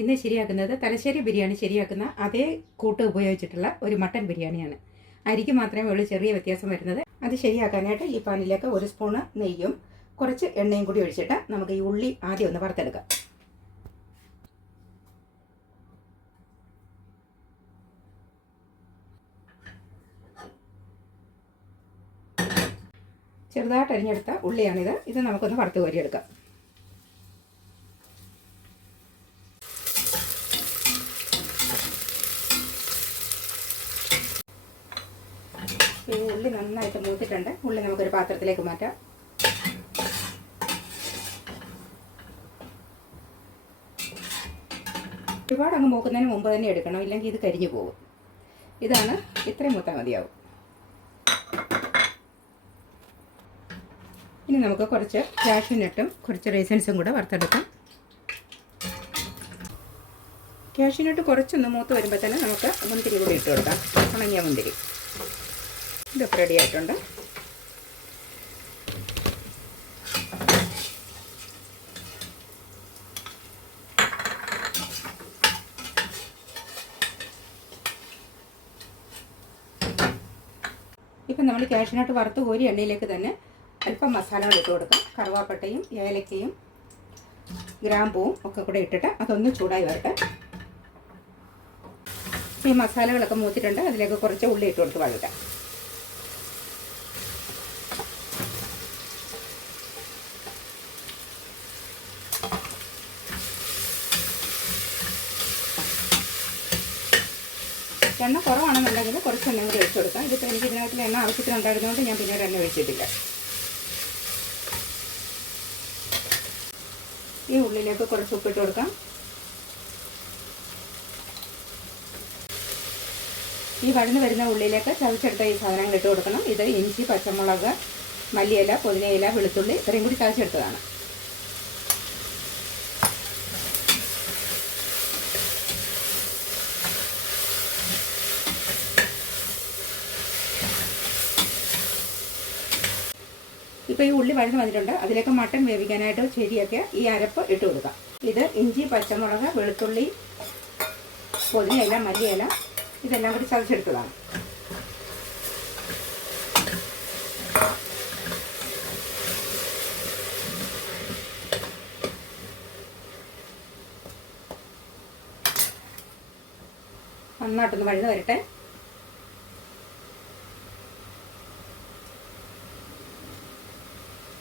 ഇന്ന് ശരിയാക്കുന്നത് തലശ്ശേരി ബിരിയാണി ശരിയാക്കുന്ന അതേ കൂട്ട് ഉപയോഗിച്ചിട്ടുള്ള ഒരു മട്ടൻ ബിരിയാണിയാണ്. അരിക്ക് മാത്രമേ ഉള്ളൂ ചെറിയ വ്യത്യാസം വരുന്നത്. അത് ശരിയാക്കാനായിട്ട് ഈ പാനിലേക്ക് 1 സ്പൂണ് നെയ്യും കുറച്ച് എണ്ണയും കൂടി ഒഴിച്ചിട്ട് നമുക്ക് ഈ ഉള്ളി ആദ്യം ഒന്ന് വറുത്തെടുക്കാം. ചെറുതായിട്ട് അരിഞ്ഞെടുത്ത ഉള്ളിയാണിത്. ഇത് നമുക്കൊന്ന് വറുത്ത് കോരിയെടുക്കാം. ഈ ഉള്ളി നന്നായിട്ട് മൂത്തിട്ടുണ്ട്. ഉള്ളി നമുക്കൊരു പാത്രത്തിലേക്ക് മാറ്റാം. ഒരുപാട് അങ്ങ് മൂക്കുന്നതിന് മുമ്പ് തന്നെ എടുക്കണം, ഇല്ലെങ്കിൽ ഇത് കരിഞ്ഞു പോകും. ഇതാണ് ഇത്രയും മൂത്താൽ മതിയാവും. ഇനി നമുക്ക് കുറച്ച് കാഷ്യൂനട്ടും കുറച്ച് റൈസൻസും കൂടെ വറുത്തെടുക്കാം. കാഷ്യൂനട്ട് കുറച്ചൊന്ന് മൂത്ത് വരുമ്പോൾ തന്നെ നമുക്ക് മുന്തിരി കൂടി ഇട്ട് കൊടുക്കാം. ഉണങ്ങിയ മുന്തിരി ഇതൊക്കെ റെഡി ആയിട്ടുണ്ട്. ഇപ്പം നമ്മൾ കാഷ്യൂനട്ട് വറുത്ത് കോരി എണ്ണയിലേക്ക് തന്നെ അല്പം മസാലകൾ ഇട്ട് കൊടുക്കാം. കറുവാപ്പട്ടയും ഏലക്കയും ഗ്രാമ്പൂവും ഒക്കെ കൂടെ ഇട്ടിട്ട് അതൊന്ന് ചൂടായി വരട്ടെ. ഈ മസാലകളൊക്കെ മൂത്തിട്ടുണ്ട്. അതിലേക്ക് കുറച്ച് ഉള്ളി ഇട്ട് കൊടുത്ത് വഴറ്റാം. എണ്ണ കുറവാണെന്നുണ്ടെങ്കിൽ കുറച്ച് എണ്ണ കൂടി ഒഴിച്ചു കൊടുക്കാം. ഇതിപ്പോൾ എനിക്ക് ഇതിനകത്തിൽ എണ്ണ ആവശ്യത്തിനുണ്ടായിരുന്നതുകൊണ്ട് ഞാൻ പിന്നീട് എണ്ണ ഒഴിച്ചിട്ടില്ല. ഈ ഉള്ളിലേക്ക് കുറച്ച് ഉപ്പിട്ട് കൊടുക്കാം. ഈ വഴന്ന് വരുന്ന ഉള്ളിലേക്ക് ചതച്ചെടുത്ത ഈ സാധനങ്ങൾ ഇട്ട് കൊടുക്കണം. ഇത് ഇഞ്ചി, പച്ചമുളക്, മല്ലിയില, പുതിനയില, വെളുത്തുള്ളി ഇത്രയും കൂടി ചതച്ചെടുത്തതാണ്. ഇപ്പോൾ ഈ ഉള്ളി വഴന്ന് വന്നിട്ടുണ്ട്. അതിലേക്ക് മട്ടൻ വേവിക്കാനായിട്ട് ശരിയാക്കിയ ഈ അരപ്പ് ഇട്ട് കൊടുക്കാം. ഇത് ഇഞ്ചി, പച്ചമുളക്, വെളുത്തുള്ളി, പുതിനയില, മല്ലിയില ഇതെല്ലാം കൂടി ചതച്ചെടുത്തതാണ്. നന്നായിട്ടൊന്ന് വഴന്ന് വരട്ടെ.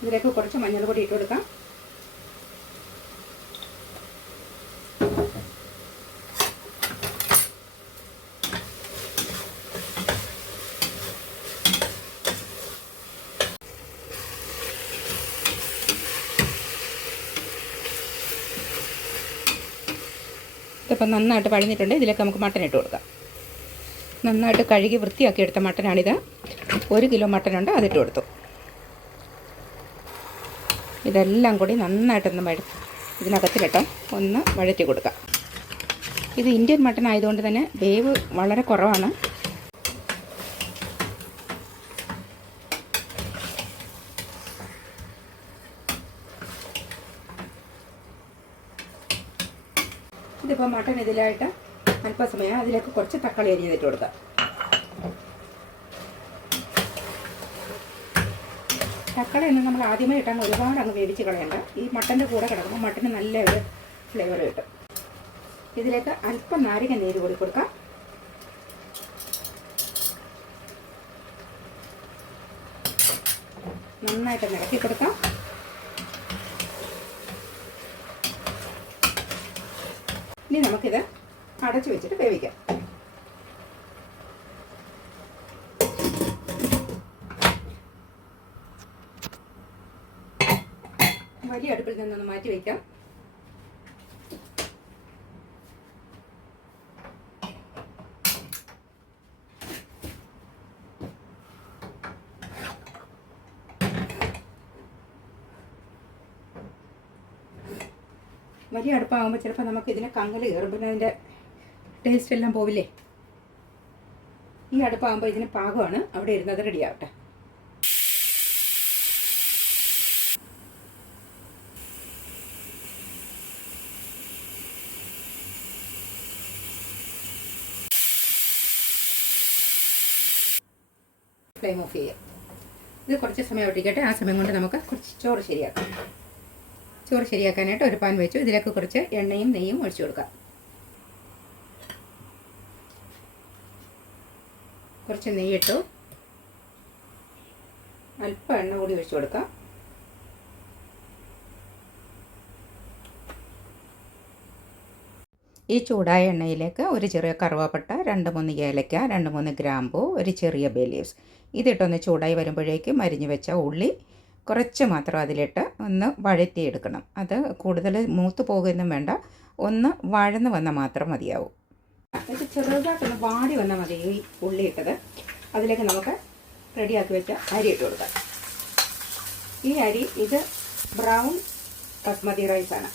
ഇതിലേക്ക് കുറച്ച് മഞ്ഞൾ പൊടി ഇട്ട് കൊടുക്കാം. ഇതിപ്പോൾ നന്നായിട്ട് വഴന്നിട്ടുണ്ട്. ഇതിലേക്ക് നമുക്ക് മട്ടൻ ഇട്ട് കൊടുക്കാം. നന്നായിട്ട് കഴുകി വൃത്തിയാക്കി എടുത്ത മട്ടനാണിത്. 1 കിലോ മട്ടനുണ്ട്, അതിട്ട് കൊടുത്തു. ഇതെല്ലാം കൂടി നന്നായിട്ടൊന്ന് ഇതിനകത്തിലിട്ട് ഒന്ന് വഴറ്റി കൊടുക്കാം. ഇത് ഇന്ത്യൻ മട്ടൺ ആയതുകൊണ്ട് തന്നെ വേവ് വളരെ കുറവാണ്. ഇതിപ്പോൾ മട്ടൺ ഇതിലായിട്ട് അല്പസമയം അതിലേക്ക് കുറച്ച് തക്കാളി അരിഞ്ഞിട്ട് കൊടുക്കാം. തക്കാളി ഒന്നും നമ്മൾ ആദ്യമേ ഇട്ടാൽ ഒരുപാട് അങ്ങ് വേവിച്ച് കളയണ്ട. ഈ മട്ടൻ്റെ കൂടെ കിടക്കുമ്പോൾ മട്ടന് നല്ലൊരു ഫ്ലേവർ കിട്ടും. ഇതിലേക്ക് അല്പം നാരങ്ങ നീര് കൂടി കൊടുക്കാം. നന്നായിട്ട് ഇളക്കി കൊടുക്കാം. ഇനി നമുക്കിത് അടച്ചു വെച്ചിട്ട് വേവിക്കാം. വലിയ അടുപ്പിൽ നിന്നൊന്ന് മാറ്റി വയ്ക്കാം. വലിയ അടുപ്പാകുമ്പോൾ ചിലപ്പോൾ നമുക്ക് ഇതിന് കങ്ങൽ കയറും, പിന്നെ അതിൻ്റെ ടേസ്റ്റ് എല്ലാം പോവില്ലേ. ഈ അടുപ്പാകുമ്പോൾ ഇതിന് പാകമാണ്. അവിടെ ഇരുന്നത് റെഡിയാവട്ടെ. ഫ്ലെയിം ഓഫ് ചെയ്യുക. ഇത് കുറച്ച് സമയം ഒട്ടിക്കട്ടെ. ആ സമയം കൊണ്ട് നമുക്ക് കുറച്ച് ചോറ് ശരിയാക്കാം. ചോറ് ശരിയാക്കാനായിട്ട് ഒരു പാൻ വെച്ചു. ഇതിലേക്ക് കുറച്ച് എണ്ണയും നെയ്യും ഒഴിച്ചു കൊടുക്കാം. കുറച്ച് നെയ്യിട്ടു. അല്പം എണ്ണ കൂടി ഒഴിച്ചു കൊടുക്കാം. ഈ ചൂടായ എണ്ണയിലേക്ക് ഒരു ചെറിയ കറുവാപ്പട്ട, 2-3 ഏലക്ക, 2-3 ഗ്രാമ്പൂ, ഒരു ചെറിയ ബേ ലീവ്സ് ഇതിട്ടൊന്ന് ചൂടായി വരുമ്പോഴേക്കും അരിഞ്ഞു വെച്ച ഉള്ളി കുറച്ച് മാത്രം അതിലിട്ട് ഒന്ന് വഴറ്റിയെടുക്കണം. അത് കൂടുതൽ മൂത്ത് പോകുകയൊന്നും വേണ്ട, ഒന്ന് വഴന്ന് വന്നാൽ മാത്രം മതിയാവും. ഇത് ചെറുതായിട്ടൊന്ന് വാടി വന്നാൽ മതി ഈ ഉള്ളി ഇട്ടത്. അതിലേക്ക് നമുക്ക് റെഡിയാക്കി വെച്ച അരി ഇട്ട് കൊടുക്കാം. ഈ അരി ഇത് ബ്രൗൺ ബസ്മതി റൈസാണ്,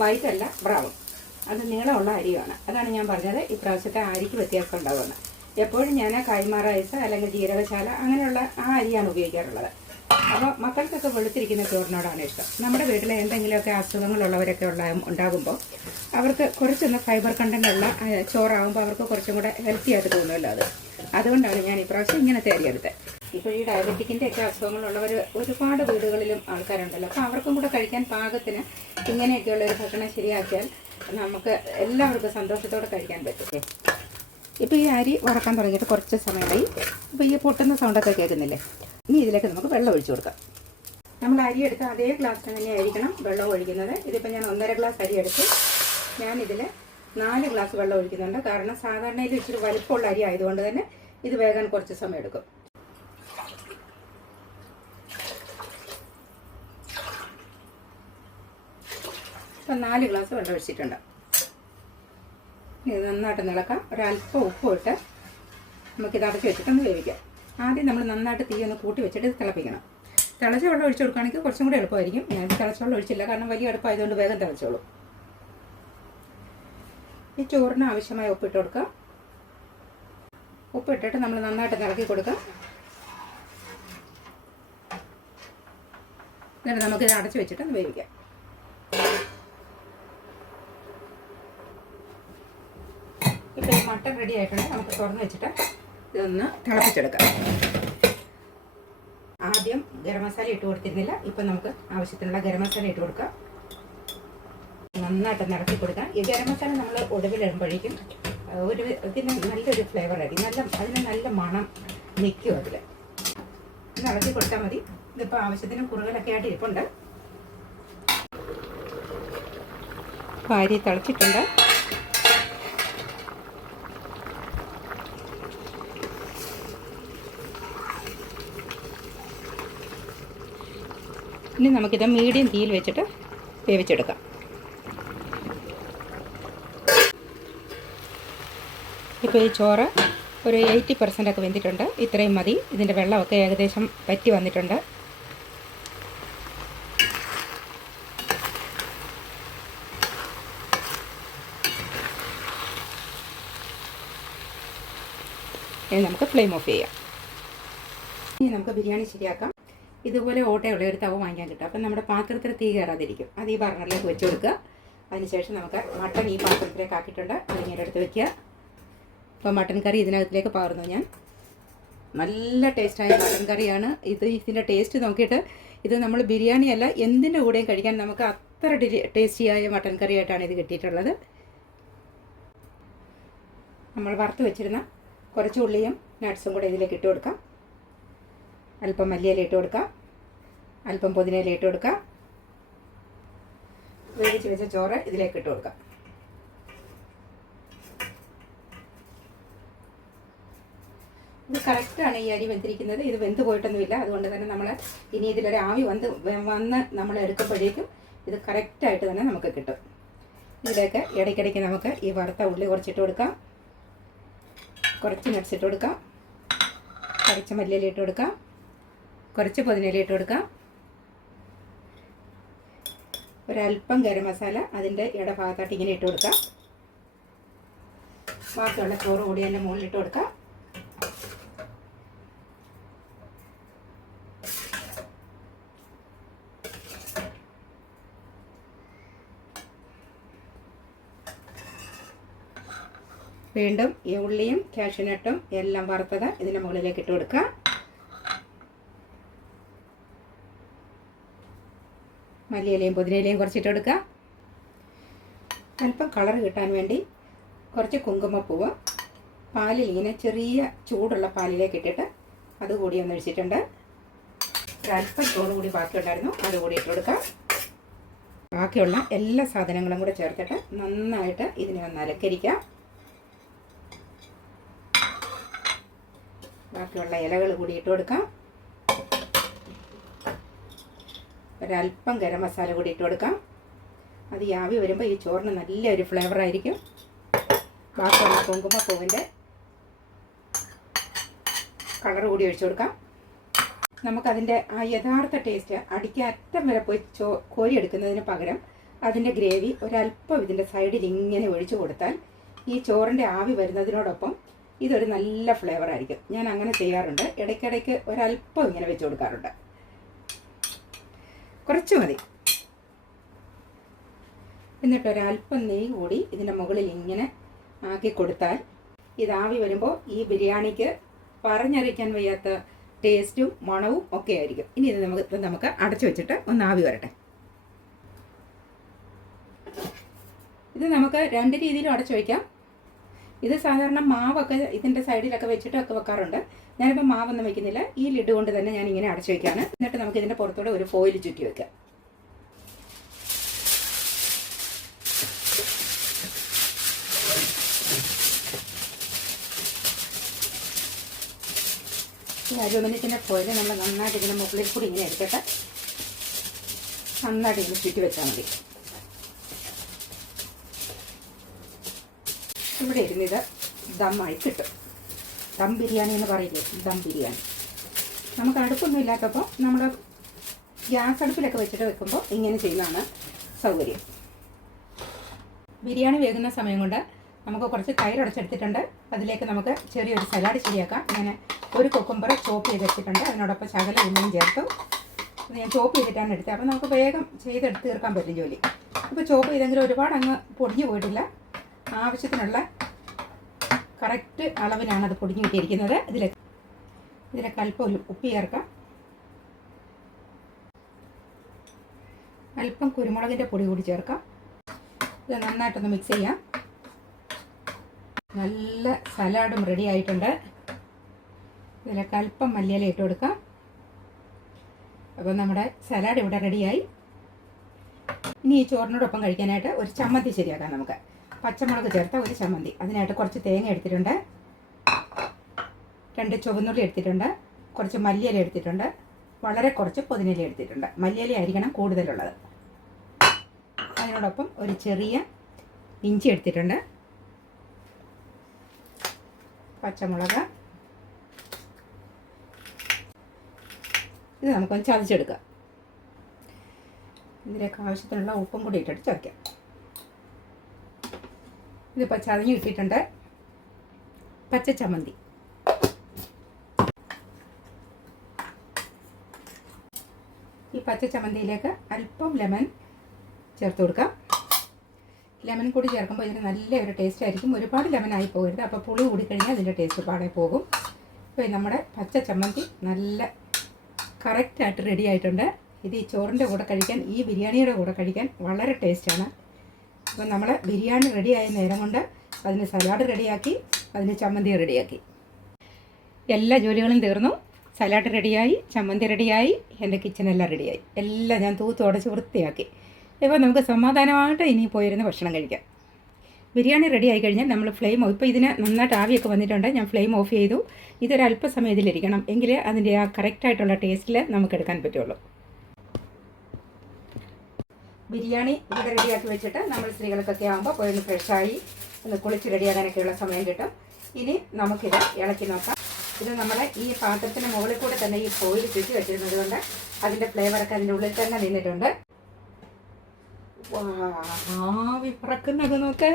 വൈറ്റ് അല്ല, ബ്രൗൺ. അത് നീളമുള്ള അരിയാണ്. അതാണ് ഞാൻ പറഞ്ഞത് ഇപ്രാവശ്യത്തെ അരിക്ക് വ്യത്യാസം ഉണ്ടാകുമെന്ന്. എപ്പോഴും ഞാൻ കൈമ റൈസ് അല്ലെങ്കിൽ ജീരകശാല അങ്ങനെയുള്ള ആ അരിയാണ് ഉപയോഗിക്കാറുള്ളത്. അപ്പോൾ മക്കൾക്കൊക്കെ വെളുത്തിരിക്കുന്ന ചോറിനോടാണ് ഇഷ്ടം. നമ്മുടെ വീട്ടിൽ എന്തെങ്കിലുമൊക്കെ അസുഖങ്ങളുള്ളവരൊക്കെ ഉണ്ടാകുമ്പോൾ അവർക്ക് കുറച്ചൊന്ന് ഫൈബർ കണ്ടൻ്റുള്ള ചോറാകുമ്പോൾ അവർക്ക് കുറച്ചും കൂടെ ഹെൽത്തി ആയിട്ട് തോന്നുമല്ലോ. അതുകൊണ്ടാണ് ഞാൻ ഇപ്രാവശ്യം ഇങ്ങനത്തെ അരി എടുത്തത്. ഇപ്പോൾ ഈ ഡയബറ്റിക്കിൻ്റെ ഒക്കെ അസുഖങ്ങളുള്ളവർ ഒരുപാട് വീടുകളിലും ആൾക്കാരുണ്ടല്ലോ. അപ്പോൾ അവർക്കും കൂടെ കഴിക്കാൻ പാകത്തിന് ഇങ്ങനെയൊക്കെയുള്ള ഒരു ഭക്ഷണം ശരിയാക്കിയാൽ നമുക്ക് എല്ലാവർക്കും സന്തോഷത്തോടെ കഴിക്കാൻ പറ്റും. ഇപ്പോൾ ഈ അരി വറക്കാൻ തുടങ്ങിയിട്ട് കുറച്ച് സമയമായി. ഇപ്പോൾ ഈ പൊട്ടുന്ന സൗണ്ടൊക്കെ കേൾക്കുന്നില്ലേ? ഇനി ഇതിലേക്ക് നമുക്ക് വെള്ളം ഒഴിച്ചു കൊടുക്കാം. നമ്മൾ അരി എടുത്ത് അതേ ഗ്ലാസ്സിന് തന്നെ ആയിരിക്കണം വെള്ളം ഒഴിക്കുന്നത്. ഇതിപ്പോൾ ഞാൻ 1.5 ഗ്ലാസ് അരി എടുത്ത് ഞാനിതിൽ 4 ഗ്ലാസ് വെള്ളം ഒഴിക്കുന്നുണ്ട്. കാരണം സാധാരണയിൽ ഇച്ചിരി വലിപ്പമുള്ള അരി ആയതുകൊണ്ട് തന്നെ ഇത് വേകാൻ കുറച്ച് സമയം എടുക്കും. ഇപ്പം 4 ഗ്ലാസ് വെള്ളം ഒഴിച്ചിട്ടുണ്ട്. ഇത് നന്നായിട്ട് ഇളക്കാം. ഒരല്പം ഉപ്പും ഇട്ട് നമുക്കിത് അടച്ച് വെച്ചിട്ടൊന്ന് വേവിക്കാം. ആദ്യം നമ്മൾ നന്നായിട്ട് തീ ഒന്ന് കൂട്ടി വെച്ചിട്ട് ഇത് തിളപ്പിക്കണം. തിളച്ച വെള്ളം ഒഴിച്ചു കൊടുക്കുകയാണെങ്കിൽ കുറച്ചും കൂടി എളുപ്പമായിരിക്കും. ഞാൻ തിളച്ച വെള്ളം ഒഴിച്ചില്ല, കാരണം വലിയ അടുപ്പായതുകൊണ്ട് വേഗം തിളച്ചോളൂ. ഈ ചോറിന് ആവശ്യമായ ഉപ്പിട്ട് കൊടുക്കാം. ഉപ്പിട്ടിട്ട് നമ്മൾ നന്നായിട്ട് ഇളക്കി കൊടുക്കാം. എന്നിട്ട് നമുക്കിത് അടച്ച് വെച്ചിട്ട് ഒന്ന് വേവിക്കാം. ഇപ്പോൾ ഈ മട്ടൻ റെഡി ആയിട്ടുണ്ട്. നമുക്ക് തുറന്ന് വെച്ചിട്ട് ഇതൊന്ന് തിളപ്പിച്ചെടുക്കാം. ആദ്യം ഗരം മസാല ഇട്ട് കൊടുത്തിരുന്നില്ല. ഇപ്പം നമുക്ക് ആവശ്യത്തിനുള്ള ഗരം മസാല ഇട്ട് കൊടുക്കാം. നന്നായിട്ട് ഇളക്കി കൊടുക്കാം. ഈ ഗരം മസാല നമ്മൾ ഒടുവിലിടുമ്പോഴേക്കും ഇതിന് നല്ലൊരു ഫ്ലേവർ ആയിരിക്കും. അതിന് നല്ല മണം നിൽക്കും. അതിൽ ഒന്ന് ഇളക്കി കൊടുത്താൽ മതി. ഇതിപ്പോൾ ആവശ്യത്തിന് കുറുകലൊക്കെ ആയിട്ട് ഇരിപ്പുണ്ട്. അരി തിളച്ചിട്ടുണ്ട്. ഇനി നമുക്കിത് മീഡിയം തീയിൽ വെച്ചിട്ട് വേവിച്ചെടുക്കാം. ഇപ്പോൾ ഈ ചോറ് ഒരു 80% ഒക്കെ വെന്തിട്ടുണ്ട്. ഇത്രയും മതി. ഇതിൻ്റെ വെള്ളമൊക്കെ ഏകദേശം വറ്റി വന്നിട്ടുണ്ട്. ഇനി നമുക്ക് ഫ്ലെയിം ഓഫ് ചെയ്യാം. ഇനി നമുക്ക് ബിരിയാണി ശരിയാക്കാം. ഇതുപോലെ ഓട്ടയുള്ള ഒരു തവ വാങ്ങിക്കാൻ കിട്ടും. അപ്പം നമ്മുടെ പാത്രത്തിൽ തീ കയറാതിരിക്കും. അത് ഈ ബർണറിലേക്ക് വെച്ച് കൊടുക്കുക. അതിനുശേഷം നമുക്ക് മട്ടൺ ഈ പാത്രത്തിലേക്ക് ആക്കിയിട്ടുണ്ട്. അതിങ്ങനെ എടുത്ത് വെക്കുക. അപ്പോൾ മട്ടൻ കറി ഇതിനകത്തിലേക്ക് പകർന്നു ഞാൻ. നല്ല ടേസ്റ്റായ മട്ടൻ കറിയാണ് ഇത്. ഇതിൻ്റെ ടേസ്റ്റ് നോക്കിയിട്ട് ഇത് നമ്മൾ ബിരിയാണി അല്ല എന്തിൻ്റെ കൂടെയും കഴിക്കാൻ നമുക്ക് അത്ര ടേസ്റ്റിയായ മട്ടൻ കറിയായിട്ടാണ് ഇത് കിട്ടിയിട്ടുള്ളത്. നമ്മൾ വറുത്ത് വെച്ചിരുന്ന കുറച്ച് ഉള്ളിയും നട്ട്സും കൂടെ ഇതിലേക്ക് ഇട്ട് കൊടുക്കാം. അല്പം മല്ലിയില ഇട്ട് കൊടുക്കാം. അല്പം പുതിനയില ഇട്ട് കൊടുക്കാം. വേവിച്ച് വെച്ച ചോറ് ഇതിലേക്ക് ഇട്ട് കൊടുക്കാം. ഇത് കറക്റ്റാണ് ഈ അരി വെന്തിരിക്കുന്നത്. ഇത് വെന്ത് പോയിട്ടൊന്നുമില്ല. അതുകൊണ്ട് തന്നെ നമ്മൾ ഇനി ഇതിലൊരു ആവി വന്ന് നമ്മൾ എടുക്കുമ്പോഴേക്കും ഇത് കറക്റ്റായിട്ട് തന്നെ നമുക്ക് കിട്ടും. ഇതിലേക്ക് ഇടയ്ക്കിടയ്ക്ക് നമുക്ക് ഈ വറുത്ത ഉള്ളി കുറച്ചിട്ട് കൊടുക്കാം. കുറച്ച് നട്ട്സ് ഇട്ട് കൊടുക്കാം. കുറച്ച് മല്ലിയില ഇട്ട് കൊടുക്കാം. കുറച്ച് പുതിനയില ഇട്ട് കൊടുക്കാം. ഒരല്പം ഗരം മസാല അതിൻ്റെ ഇടഭാഗത്തായിട്ട് ഇങ്ങനെ ഇട്ട് കൊടുക്കാം. ബാക്കിയുള്ള ചോറ് കൂടി അതിൻ്റെ മുകളിൽ ഇട്ട് കൊടുക്കാം. വീണ്ടും ഈ ഉള്ളിയും കാഷ്യൂനട്ടും എല്ലാം വറുത്തത് ഇതിൻ്റെ മുകളിലേക്ക് ഇട്ട് കൊടുക്കുക. മല്ലിയിലയും പുതിനയിലയും കുറച്ചിട്ട് കൊടുക്കുക. അല്പം കളർ കിട്ടാൻ വേണ്ടി കുറച്ച് കുങ്കുമപ്പൂവ് പാലിൽ ഇങ്ങനെ ചെറിയ ചൂടുള്ള പാലിലേക്ക് ഇട്ടിട്ട് അതുകൂടി ഒന്ന് ഒഴിച്ചിട്ടുണ്ട്. ഒരല്പം ചോറ് കൂടി ബാക്കിയുണ്ടായിരുന്നു, അതുകൂടി ഇട്ട് കൊടുക്കാം. ബാക്കിയുള്ള എല്ലാ സാധനങ്ങളും കൂടെ ചേർത്തിട്ട് നന്നായിട്ട് ഇതിനെ ഒന്ന് അലക്കരിക്കാം. ബാക്കിയുള്ള ഇലകൾ കൂടി ഇട്ട് കൊടുക്കാം. ഒരല്പം ഗരം മസാല കൂടി ഇട്ട് കൊടുക്കാം. അത് ആവി വരുമ്പോൾ ഈ ചോറിന് നല്ലൊരു ഫ്ലേവറായിരിക്കും. ബാക്കിയുള്ള കുങ്കുമപ്പൂവിൻ്റെ കളർ കൂടി ഒഴിച്ചു കൊടുക്കാം. നമുക്കതിൻ്റെ ആ യഥാർത്ഥ ടേസ്റ്റ് അടിക്കറ്റം വരെ പോയി കോരിയെടുക്കുന്നതിന് പകരം അതിൻ്റെ ഗ്രേവി ഒരല്പം ഇതിൻ്റെ സൈഡിൽ ഇങ്ങനെ ഒഴിച്ചു കൊടുത്താൽ ഈ ചോറിൻ്റെ ആവി വരുന്നതിനോടൊപ്പം ഇതൊരു നല്ല ഫ്ലേവറായിരിക്കും. ഞാൻ അങ്ങനെ ചെയ്യാറുണ്ട്. ഇടയ്ക്കിടയ്ക്ക് ഒരല്പം ഇങ്ങനെ വെച്ച് കൊടുക്കാറുണ്ട്. കുറച്ച് മതി. എന്നിട്ട് ഒരല്പം നെയ്യ് കൂടി ഇതിൻ്റെ മുകളിൽ ഇങ്ങനെ ആക്കി കൊടുത്താൽ ഇതാവി വരുമ്പോൾ ഈ ബിരിയാണിക്ക് പറഞ്ഞറിയിക്കാൻ വയ്യാത്ത ടേസ്റ്റും മണവും ഒക്കെ ആയിരിക്കും. ഇനി ഇത് നമുക്ക് അടച്ചു വെച്ചിട്ട് ഒന്ന് ആവി വരട്ടെ. ഇത് നമുക്ക് രണ്ട് രീതിയിലും അടച്ചു വയ്ക്കാം. ഇത് സാധാരണ മാവൊക്കെ ഇതിൻ്റെ സൈഡിലൊക്കെ വെച്ചിട്ടൊക്കെ വെക്കാറുണ്ട്. ഞാനിപ്പോൾ മാവൊന്നും വെക്കുന്നില്ല. ഈ ലിഡ് കൊണ്ട് തന്നെ ഞാൻ ഇങ്ങനെ അടച്ചു വയ്ക്കുകയാണ്. എന്നിട്ട് നമുക്ക് ഇതിൻ്റെ പുറത്തൂടെ ഒരു ഫോയിൽ ചുറ്റി വെക്കാം. ഈ അലുമിനിയത്തിൻ്റെ ഫോയിൽ നമ്മൾ നന്നായിട്ട് ഇതിൻ്റെ മുകളിൽ കൂടി ഇങ്ങനെ എടുത്തിട്ട് നന്നായിട്ട് ഇങ്ങനെ ചുറ്റി വെച്ചാൽ മതി. ഇവിടെ ഇരുന്നിത് ദമ്മായി കിട്ടും. ദം ബിരിയാണി എന്ന് പറയില്ലേ, ദം ബിരിയാണി. നമുക്ക് അടുപ്പൊന്നും ഇല്ലാത്തപ്പോൾ നമ്മൾ ഗ്യാസ് അടുപ്പിലൊക്കെ വെച്ചിട്ട് വെക്കുമ്പോൾ ഇങ്ങനെ ചെയ്യുന്നതാണ് സൗകര്യം. ബിരിയാണി വേകുന്ന സമയം കൊണ്ട് നമുക്ക് കുറച്ച് തൈര് ഉടച്ചെടുത്തിട്ടുണ്ട്. അതിലേക്ക് നമുക്ക് ചെറിയൊരു സലാഡ് ശരിയാക്കാം. ഞാൻ ഒരു കുക്കുംബർ ചോപ്പ് ചെയ്ത് വെച്ചിട്ടുണ്ട്. അതിനോടൊപ്പം ശകല ഉള്ളിയും ചേർത്തു. ഞാൻ ചോപ്പ് ചെയ്തിട്ടാണ് എടുത്തത്. അപ്പോൾ നമുക്ക് വേഗം ചെയ്തെടുത്ത് തീർക്കാൻ പറ്റും ജോലി. ഇപ്പോൾ ചോപ്പ് ചെയ്തെങ്കിലും ഒരുപാട് അങ്ങ് പൊടിഞ്ഞു പോയിട്ടില്ല. ആവശ്യത്തിനുള്ള കറക്റ്റ് അളവിലാണ് അത് പൊടിഞ്ഞു കിട്ടിയിരിക്കുന്നത്. ഇതിലേക്ക് അല്പം ഉപ്പ് ചേർക്കാം. അല്പം കുരുമുളകിൻ്റെ പൊടി കൂടി ചേർക്കാം. ഇത് നന്നായിട്ടൊന്ന് മിക്സ് ചെയ്യാം. നല്ല സലാഡും റെഡി ആയിട്ടുണ്ട്. ഇതിലേക്ക് അല്പം മല്ലിയില ഇട്ട് കൊടുക്കാം. അപ്പോൾ നമ്മുടെ സലാഡ് ഇവിടെ റെഡിയായി. ഇനി ഈ ചോറിനോടൊപ്പം കഴിക്കാനായിട്ട് ഒരു ചമ്മന്തി ശരിയാക്കാം. നമുക്ക് പച്ചമുളക് ചേർത്ത ഒരു ചമ്മന്തി. അതിനായിട്ട് കുറച്ച് തേങ്ങ എടുത്തിട്ടുണ്ട്, 2 ചുവന്നുള്ളി എടുത്തിട്ടുണ്ട്, കുറച്ച് മല്ലിയില എടുത്തിട്ടുണ്ട്, വളരെ കുറച്ച് പുതിനയില എടുത്തിട്ടുണ്ട്. മല്ലിയില ആയിരിക്കണം കൂടുതലുള്ളത്. അതിനോടൊപ്പം ഒരു ചെറിയ ഇഞ്ചി എടുത്തിട്ടുണ്ട്, പച്ചമുളക്. ഇത് നമുക്കൊന്ന് ചതച്ചെടുക്കാം. ഇതിലേക്ക് ആവശ്യത്തിനുള്ള ഉപ്പും കൂടി ഇട്ടിട്ട് ചതയ്ക്കാം. ഇതിപ്പോൾ ചതഞ്ഞ് കിട്ടിയിട്ടുണ്ട്. പച്ചച്ചമ്മന്തി. ഈ പച്ചച്ചമ്മന്തിയിലേക്ക് അല്പം ലെമൺ ചേർത്ത് കൊടുക്കാം. ലെമൺ കൂടി ചേർക്കുമ്പോൾ ഇതിന് നല്ല ഒരു ടേസ്റ്റ് ആയിരിക്കും. ഒരുപാട് ലെമൺ ആയി പോകരുത്. അപ്പോൾ പുളി കൂടിക്കഴിഞ്ഞാൽ അതിൻ്റെ ടേസ്റ്റ് പാടെ പോകും. ഇപ്പോൾ നമ്മുടെ പച്ചച്ചമ്മന്തി നല്ല കറക്റ്റായിട്ട് റെഡി ആയിട്ടുണ്ട്. ഇത് ഈ ചോറിൻ്റെ കൂടെ കഴിക്കാൻ, ഈ ബിരിയാണിയുടെ കൂടെ കഴിക്കാൻ വളരെ ടേസ്റ്റാണ്. അപ്പോൾ നമ്മൾ ബിരിയാണി റെഡിയായ നേരം കൊണ്ട് അതിന് സലാഡ് റെഡിയാക്കി, അതിന് ചമ്മന്തി റെഡിയാക്കി. എല്ലാ ജോലികളും തീർന്നു. സലാഡ് റെഡിയായി, ചമ്മന്തി റെഡിയായി, എൻ്റെ കിച്ചണെല്ലാം റെഡിയായി. എല്ലാം ഞാൻ തൂത്തുടച്ച് വൃത്തിയാക്കി. ഇപ്പോൾ നമുക്ക് സമാധാനമായിട്ട് ഇനി പോയിരുന്ന് ഭക്ഷണം കഴിക്കാം. ബിരിയാണി റെഡി ആയി കഴിഞ്ഞാൽ നമ്മൾ ഫ്ലെയിം ഇപ്പോൾ ഇതിന് നന്നായിട്ട് ആവിയൊക്കെ വന്നിട്ടുണ്ട്. ഞാൻ ഫ്ലെയിം ഓഫ് ചെയ്തു. ഇതൊരല്പസമയം ഇതിലിരിക്കണം. എങ്കിലേ അതിൻ്റെ ആ കറക്റ്റായിട്ടുള്ള ടേസ്റ്റിൽ നമുക്ക് എടുക്കാൻ പറ്റുള്ളൂ. ബിരിയാണി ഇവിടെ റെഡിയാക്കി വെച്ചിട്ട് നമ്മൾ സ്ത്രീകൾക്കൊക്കെ ആകുമ്പോൾ പോയി ഒന്ന് ഫ്രഷായി ഒന്ന് കുളിച്ച് റെഡിയാകാനൊക്കെയുള്ള സമയം കിട്ടും. ഇനി നമുക്കിത് ഇളക്കി നോക്കാം. ഇത് നമ്മൾ ഈ പാത്രത്തിന് മുകളിൽ കൂടെ തന്നെ ഈ ഫോയിൽ ചുറ്റി വെച്ചിരുന്നത് കൊണ്ട് അതിൻ്റെ ഫ്ലേവറൊക്കെ അതിൻ്റെ ഉള്ളിൽ തന്നെ നിന്നിട്ടുണ്ട്. ആവി പറക്കുന്നത് നോക്ക്.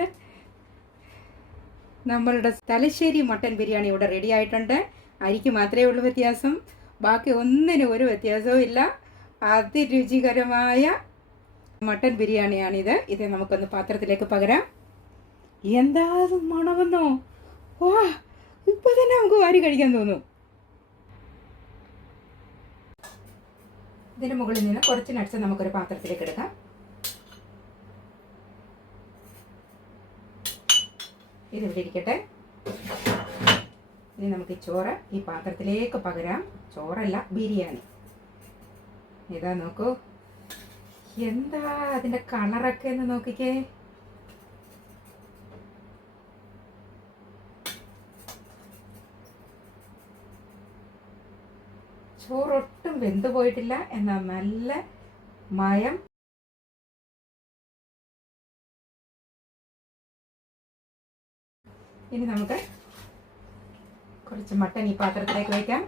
നമ്മളുടെ തലശ്ശേരി മട്ടൻ ബിരിയാണി ഇവിടെ റെഡി ആയിട്ടുണ്ട്. അരിക്ക് മാത്രമേ ഉള്ളൂ വ്യത്യാസം, ബാക്കി ഒന്നിനും ഒരു വ്യത്യാസവും ഇല്ല. അതിരുചികരമായ മട്ടൻ ബിരിയാണിയാണിത്. ഇത് നമുക്കൊന്ന് പാത്രത്തിലേക്ക് പകരാം. എന്താ മണമെന്നോ! വാ, ഇപ്പോൾ തന്നെ നമുക്ക് വാരി കഴിക്കാൻ തോന്നും. ഇതിന് മുകളിൽ നിന്ന് കുറച്ച് നട്ട്സ് നമുക്കൊരു പാത്രത്തിലേക്ക് എടുക്കാം. ഇതിവിടെ ഇരിക്കട്ടെ. ഇനി നമുക്ക് ഈ ചോറ് ഈ പാത്രത്തിലേക്ക് പകരാം. ചോറല്ല, ബിരിയാണി. ഇതാ നോക്കൂ, എന്താ അതിൻ്റെ കളറൊക്കെ എന്ന് നോക്കിക്കേ. ചോറൊട്ടും വെന്തു പോയിട്ടില്ല, എന്നാൽ നല്ല മയം. ഇനി നമുക്ക് കുറച്ച് മട്ടൻ ഈ പാത്രത്തിലേക്ക് വയ്ക്കാം.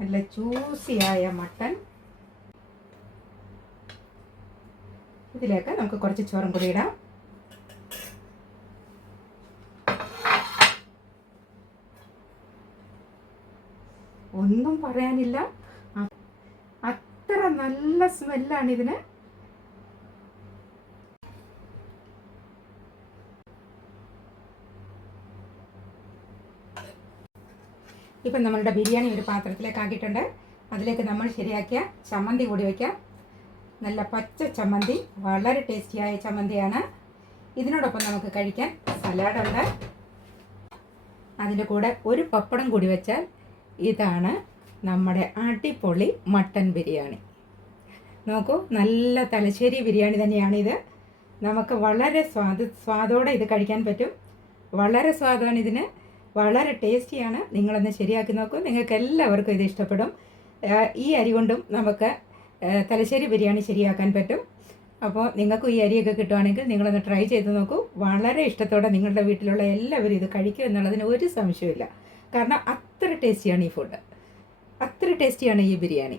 നല്ല ജ്യൂസിയായ മട്ടൻ. ഇതിലേക്ക് നമുക്ക് കുറച്ച് ചോറും കൂടി ഇടാം. ഒന്നും പറയാനില്ല, അത്ര നല്ല സ്മെല്ലാണ് ഇതിന്. ഇപ്പം നമ്മളുടെ ബിരിയാണി ഒരു പാത്രത്തിലേക്ക് ആക്കിയിട്ടുണ്ട്. അതിലേക്ക് നമ്മൾ ശരിയാക്കിയ ചമ്മന്തി കൂടി വയ്ക്കാം. നല്ല പച്ച ചമ്മന്തി, വളരെ ടേസ്റ്റിയായ ചമ്മന്തിയാണ്. ഇതിനോടൊപ്പം നമുക്ക് കഴിക്കാൻ സലാഡുണ്ട്. അതിൻ്റെ കൂടെ ഒരു പപ്പടം കൂടി വെച്ചാൽ ഇതാണ് നമ്മുടെ അടിപൊളി മട്ടൻ ബിരിയാണി. നോക്കൂ, നല്ല തലശ്ശേരി ബിരിയാണി തന്നെയാണിത്. നമുക്ക് വളരെ സ്വാദോടെ ഇത് കഴിക്കാൻ പറ്റും. വളരെ സ്വാദാണ് ഇതിന്, വളരെ ടേസ്റ്റിയാണ്. നിങ്ങളൊന്ന് ശരിയാക്കി നോക്കൂ, നിങ്ങൾക്ക് എല്ലാവർക്കും ഇത് ഇഷ്ടപ്പെടും. ഈ അരി കൊണ്ടും നമുക്ക് തലശ്ശേരി ബിരിയാണി ശരിയാക്കാൻ പറ്റും. അപ്പോൾ നിങ്ങൾക്കും ഈ അരിയൊക്കെ കിട്ടുവാണെങ്കിൽ നിങ്ങളൊന്ന് ട്രൈ ചെയ്ത് നോക്കൂ. വളരെ ഇഷ്ടത്തോടെ നിങ്ങളുടെ വീട്ടിലുള്ള എല്ലാവരും ഇത് കഴിക്കും എന്നുള്ളതിന് ഒരു സംശയമില്ല. കാരണം അത്ര ടേസ്റ്റിയാണ് ഈ ഫുഡ്, അത്ര ടേസ്റ്റിയാണ് ഈ ബിരിയാണി.